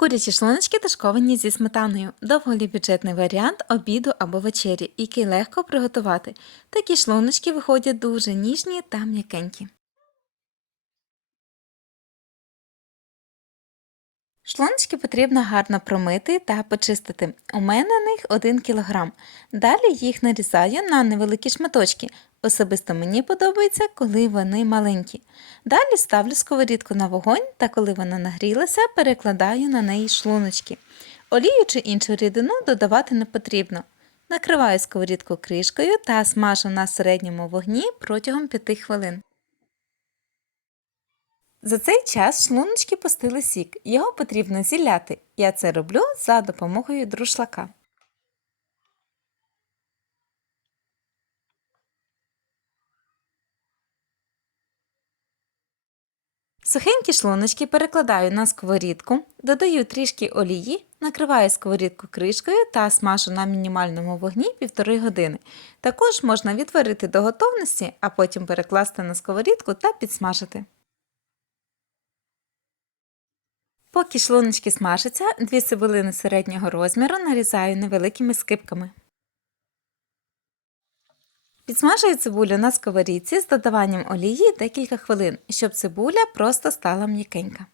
Курячі шлуночки тушковані зі сметаною. Доволі бюджетний варіант обіду або вечері, який легко приготувати. Такі шлуночки виходять дуже ніжні та м'якенькі. Шлуночки потрібно гарно промити та почистити. У мене них 1 кг. Далі їх нарізаю на невеликі шматочки. Особисто мені подобається, коли вони маленькі. Далі ставлю сковорідку на вогонь та коли вона нагрілася, перекладаю на неї шлуночки. Олію чи іншу рідину додавати не потрібно. Накриваю сковорідку кришкою та смажу на середньому вогні протягом 5 хвилин. За цей час шлуночки пустили сік. Його потрібно зіляти. Я це роблю за допомогою друшлака. Сухенькі шлуночки перекладаю на сковорідку, додаю трішки олії, накриваю сковорідку кришкою та смажу на мінімальному вогні півтори години. Також можна відварити до готовності, а потім перекласти на сковорідку та підсмажити. Поки шлуночки смажаться, дві цибулини середнього розміру нарізаю невеликими скибками. Підсмажую цибулю на сковорідці з додаванням олії декілька хвилин, щоб цибуля просто стала м'якенька.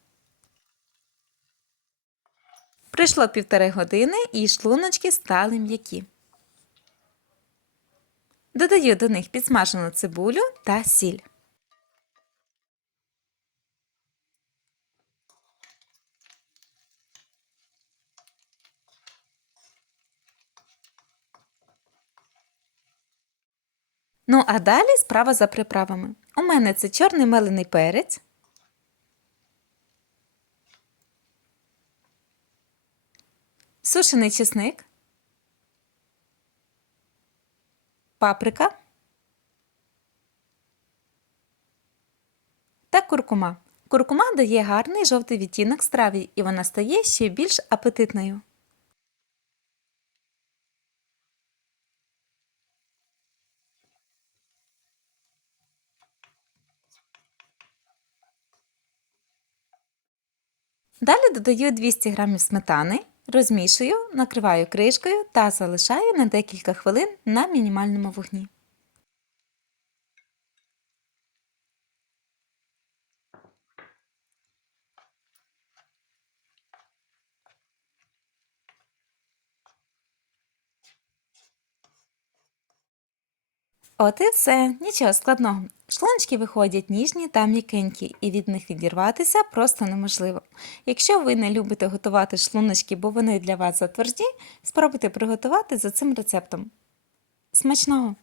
Прийшло півтори години і шлуночки стали м'які. Додаю до них підсмажену цибулю та сіль. Ну, а далі справа за приправами. У мене це чорний мелений перець, сушений чесник, паприка та куркума. Куркума дає гарний жовтий відтінок страві, і вона стає ще більш апетитною. Далі додаю 200 г сметани, розмішую, накриваю кришкою та залишаю на декілька хвилин на мінімальному вогні. От і все, нічого складного. Шлунчики виходять ніжні та м'якенькі, і від них відірватися просто неможливо. Якщо ви не любите готувати шлуночки, бо вони для вас затверді, спробуйте приготувати за цим рецептом. Смачного!